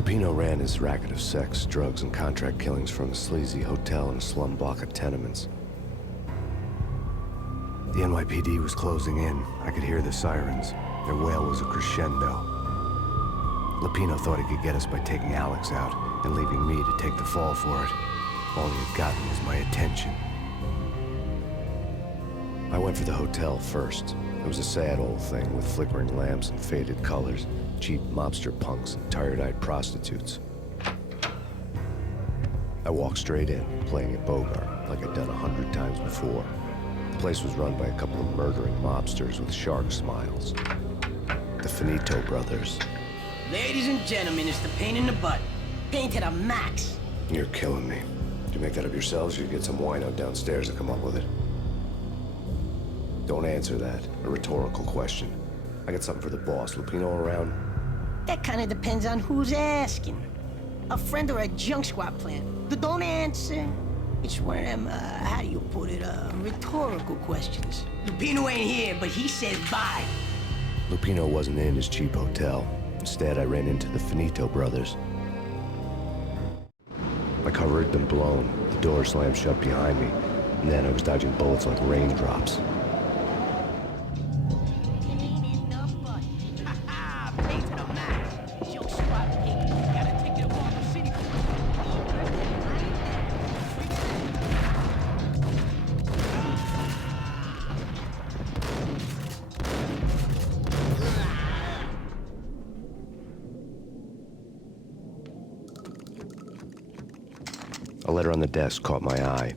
Lupino ran his racket of sex, drugs, and contract killings from a sleazy hotel in a slum block of tenements. The NYPD was closing in. I could hear the sirens. Their wail was a crescendo. Lupino thought he could get us by taking Alex out and leaving me to take the fall for it. All he had gotten was my attention. I went for the hotel first. It was a sad old thing with flickering lamps and faded colors, cheap mobster punks and tired-eyed prostitutes. I walked straight in, playing at Bogart, like I'd done 100 times before. The place was run by a couple of murdering mobsters with shark smiles. The Finito brothers. Ladies and gentlemen, it's the Payne in the butt. Payne to the max. You're killing me. Did you make that up yourselves, or you get some wino downstairs to come up with it? Don't answer that. A rhetorical question. I got something for the boss. Lupino around? That kind of depends on who's asking. A friend or a junk squad plan. Don't answer. It's one of them, how do you put it, rhetorical questions. Lupino ain't here, but he says bye. Lupino wasn't in his cheap hotel. Instead, I ran into the Finito brothers. My cover had been blown. The door slammed shut behind me. And then I was dodging bullets like raindrops. A letter on the desk caught my eye.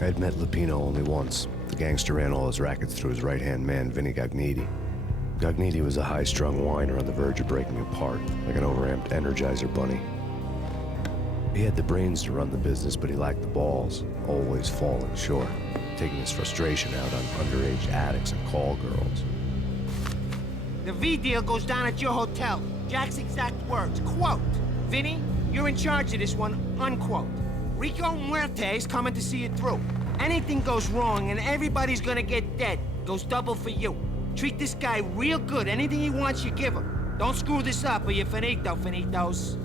I had met Lupino only once. The gangster ran all his rackets through his right-hand man, Vinny Gognitti. Gognitti was a high-strung whiner on the verge of breaking apart, like an overamped Energizer bunny. He had the brains to run the business, but he lacked the balls, always falling short, taking his frustration out on underage addicts and call girls. The V deal goes down at your hotel. Jack's exact words, quote, "Vinny, you're in charge of this one," unquote. Rico Muerte's coming to see it through. Anything goes wrong and everybody's gonna get dead. Goes double for you. Treat this guy real good. Anything he wants, you give him. Don't screw this up or you're finito, finitos.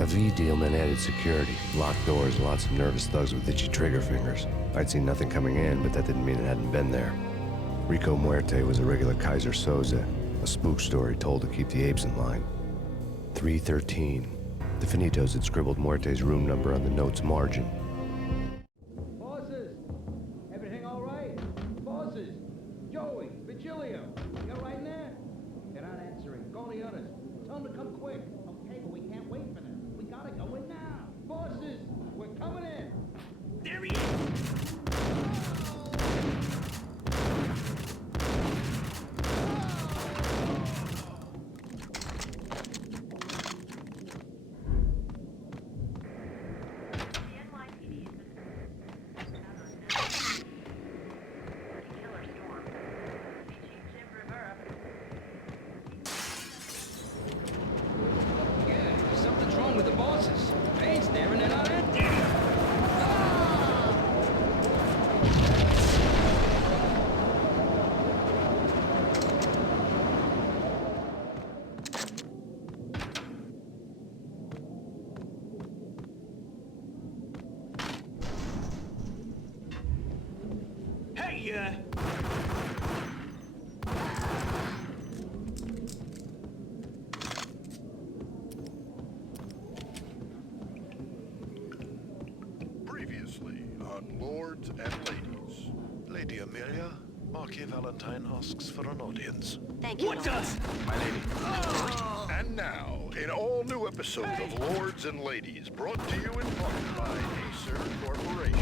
A V deal meant added security, locked doors, and lots of nervous thugs with itchy trigger fingers. I'd seen nothing coming in, but that didn't mean it hadn't been there. Rico Muerte was a regular Kaiser Soze, a spook story told to keep the apes in line. 313. The Finitos had scribbled Muerte's room number on the note's margin. Bosses! Everything all right? Bosses! Joey! Vigilio! You all right in there? They're not answering. Go to the others. Tell them to come quick. Okay, but we can't wait for them. We gotta go in now. Bosses! We're coming in! There he is! Something's wrong with the bosses. Payne's there and they're not in. Hey, Previously on Lords and Ladies. Lady Amelia, Marquis Valentine asks for an audience. Thank you. what does? My lady. And now, an all-new episode of Lords and Ladies, brought to you in part by Acer Corporation.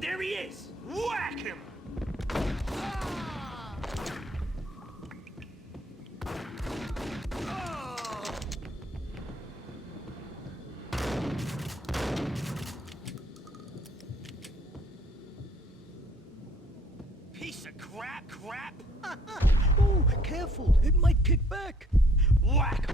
There he is! Whack him! Piece of crap! Ooh, careful. It might kick back. Whack!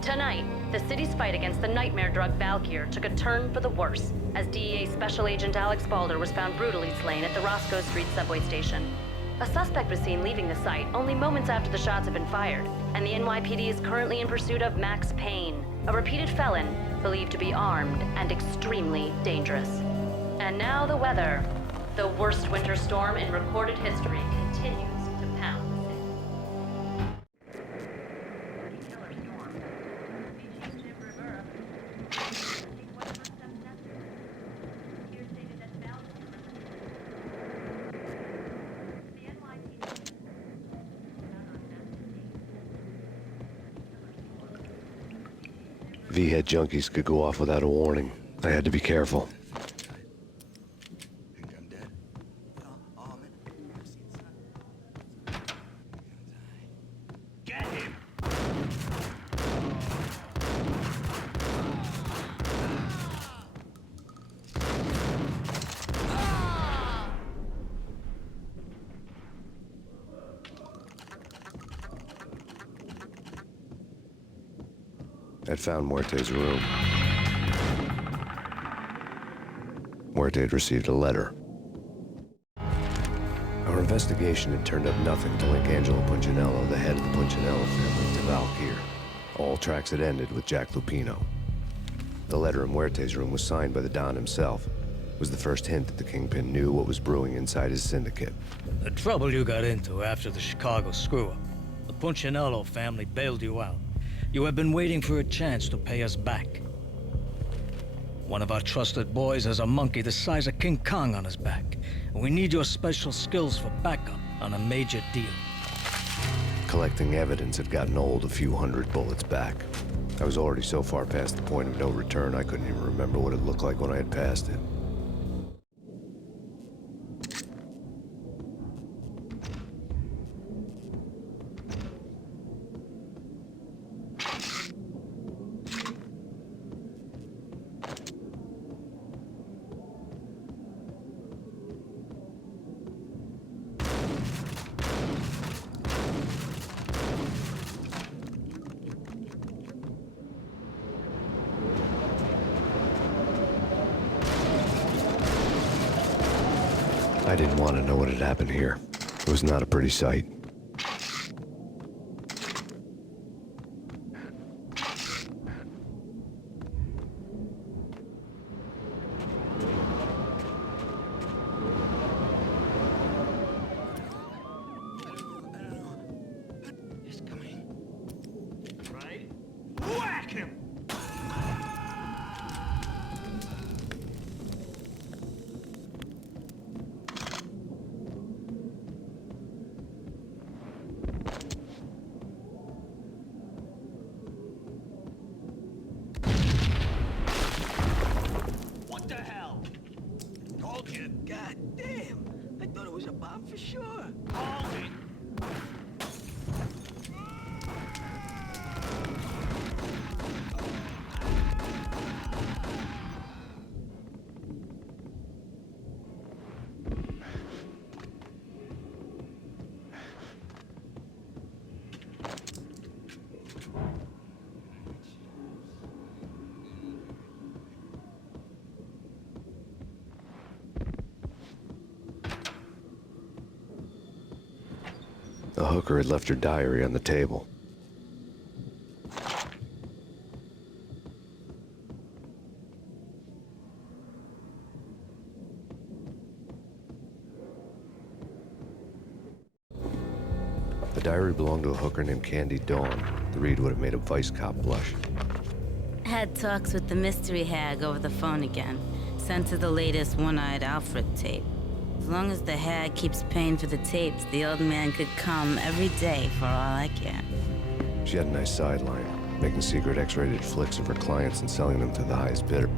Tonight, the city's fight against the nightmare drug Valkyr took a turn for the worse, as DEA Special Agent Alex Balder was found brutally slain at the Roscoe Street subway station. A suspect was seen leaving the site only moments after the shots had been fired, and the NYPD is currently in pursuit of Max Payne, a repeated felon believed to be armed and extremely dangerous. And now the weather. The worst winter storm in recorded history continues to pound the city. V-head junkies could go off without a warning. I had to be careful. Think I'm dead? Get him! I'd found Muerte's room. Muerte had received a letter. Our investigation had turned up nothing to link Angelo Punchinello, the head of the Punchinello family, to Valkyr. All tracks had ended with Jack Lupino. The letter in Muerte's room was signed by the Don himself. It was the first hint that the Kingpin knew what was brewing inside his syndicate. The trouble you got into after the Chicago screw-up. The Punchinello family bailed you out. You have been waiting for a chance to pay us back. One of our trusted boys has a monkey the size of King Kong on his back. And we need your special skills for backup on a major deal. Collecting evidence had gotten old a few hundred bullets back. I was already so far past the point of no return, I couldn't even remember what it looked like when I had passed it. I didn't want to know what had happened here. It was not a pretty sight. He's coming. Right? Whack him! What the hell? Told you. God damn. I thought it was a bomb for sure. Hold it! The hooker had left her diary on the table. The diary belonged to a hooker named Candy Dawn. The read would have made a vice cop blush. Had talks with the mystery hag over the phone again. Sent her the latest One-Eyed Alfred tape. As long as the hag keeps paying for the tapes, the old man could come every day for all I care. She had a nice sideline, making secret X-rated flicks of her clients and selling them to the highest bidder.